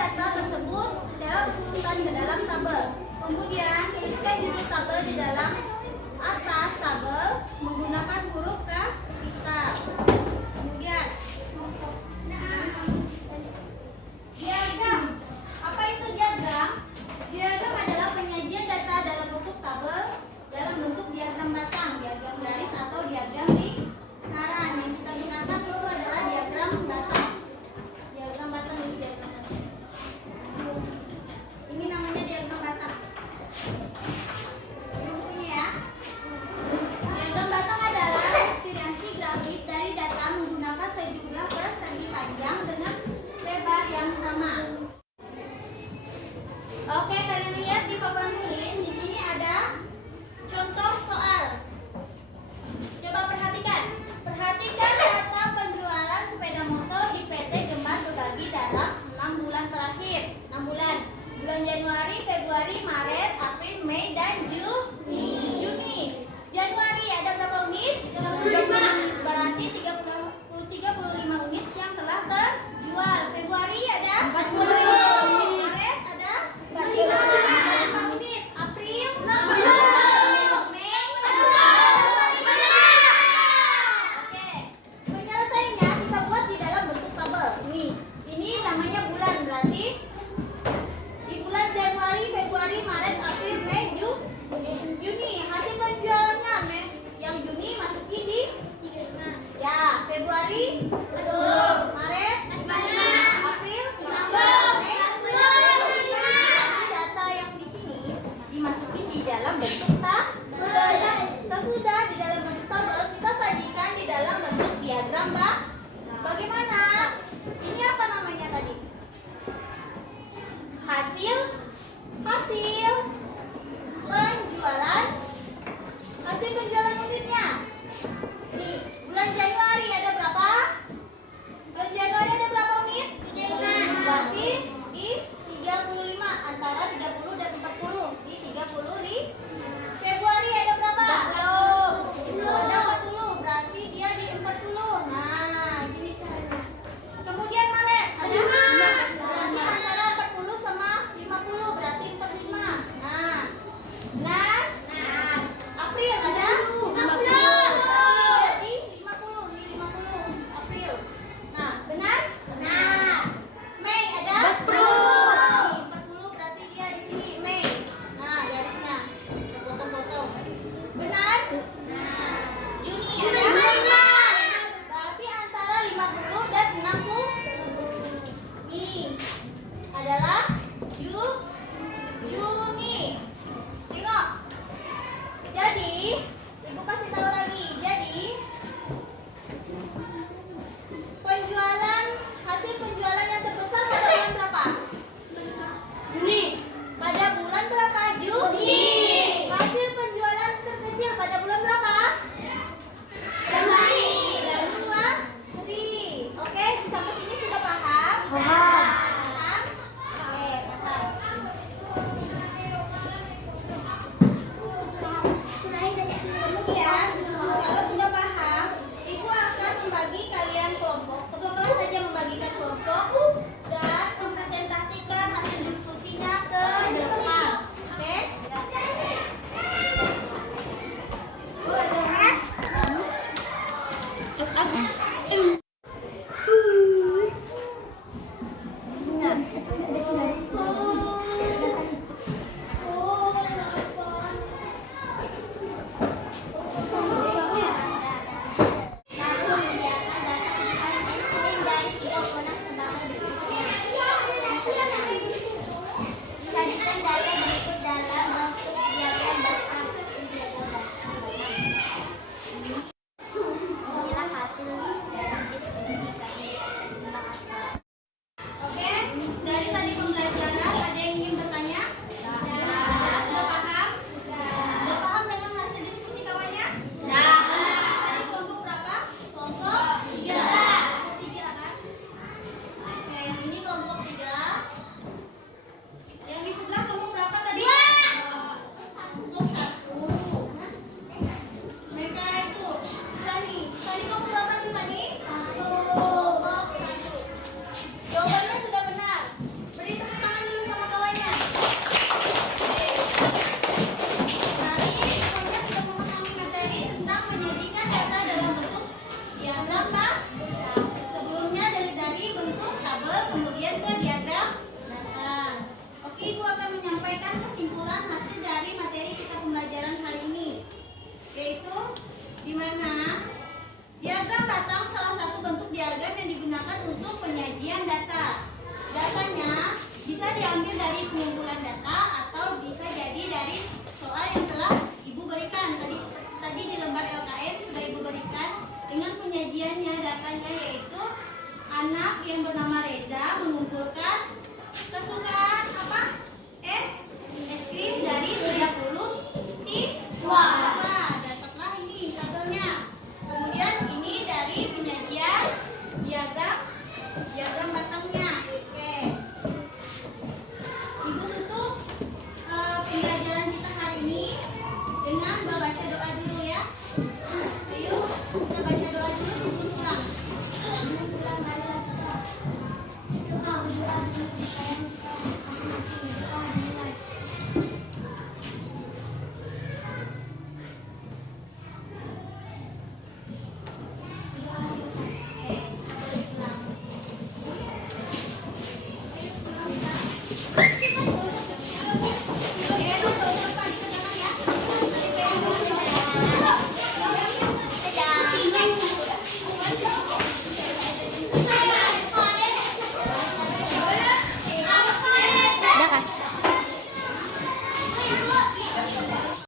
data tersebut secara berurutan ke dalam tabel. Kemudian tuliskan judul tabel di dalam atas tabel menggunakan huruf kapital. Kemudian diagram. Apa itu diagram? Diagram adalah penyajian data dalam bentuk tabel dalam bentuk diagram batang, diagram garis atau diagram lingkaran. Yang kita gunakan itu adalah diagram batang. Diagram batang ini diagram batang. Ini namanya diagram batang. Ini bukunya ya. Diagram batang adalah representasi grafis dari data menggunakan sejumlah persegi panjang dengan lebar yang sama. Oke, kalian lihat di papan tulis di sini ada contoh soal. Coba perhatikan. Perhatikan data penjualan sepeda motor di PT Gembar terbagi dalam 6 bulan terakhir. 6 bulan. Bulan Januari, Februari, Maret, April, Mei, dan Juni. Januari ada berapa unit? 35. Berarti 35 unit yang telah terjual. Februari ada 40. Maret ada 5 unit. April 60. Mei 45. Oke. Penyelesaiannya kita buat di dalam bentuk tabel. Ini namanya bulan, berarti di bulan Januari, Februari, Maret, April, Mei, Juni. Hasil penjualannya yang Juni masukin di ya, Februari, Maret, April, Mei, data yang di sini dimasukin di dalam bentuk tabel. Sesudah di dalam bentuk tabel, kita sajikan di dalam bentuk diagram, Mbak. Bagaimana? Ini apa namanya tadi? Hasil penjualan. Hasil penjualan unitnya. Nih, bulan Januari ada berapa? Bulan Januari ada berapa unit? 35. Berarti di 35, antara 30 dan 40. Di 30 di Februari ada berapa? 40. Ada 40, berarti dia di 40. Nah, gini caranya. Kemudian Maret ada 5. Berarti antara 40 sama 50, berarti 45. Nah, April ada 50. Jadi 50, di 50 April. Nah, benar? Mei ada 40, berarti dia di sini Mei. Nah, garisnya potong-potong. Benar? Juni ada 5. Berarti antara 50 dan 60. Ini adalah Juni. Tengok. Jadi, Ibu kasih tahu lagi. Jadi, hasil penjualan yang terbesar pada bulan berapa? Juni. Pada bulan berapa? Juni. Hasil penjualan terkecil pada bulan berapa? Januari. Oke, sampai sini sudah paham? Paham. Oke, paham. Kemudian, kalau sudah paham, Ibu akan membagi kalian kelompok. Ketua kelas saja membagikan kelompok dan mempresentasikan hasil diskusinya ke depan. Oke? mana? Diagram batang salah satu bentuk diagram yang digunakan untuk penyajian data. Datanya bisa diambil dari pengumpulan data atau bisa jadi dari soal yang telah Ibu berikan. Tadi di lembar LKM sudah Ibu berikan dengan penyajiannya. Datanya yaitu anak yang bernama Reza mengumpulkan kesukaan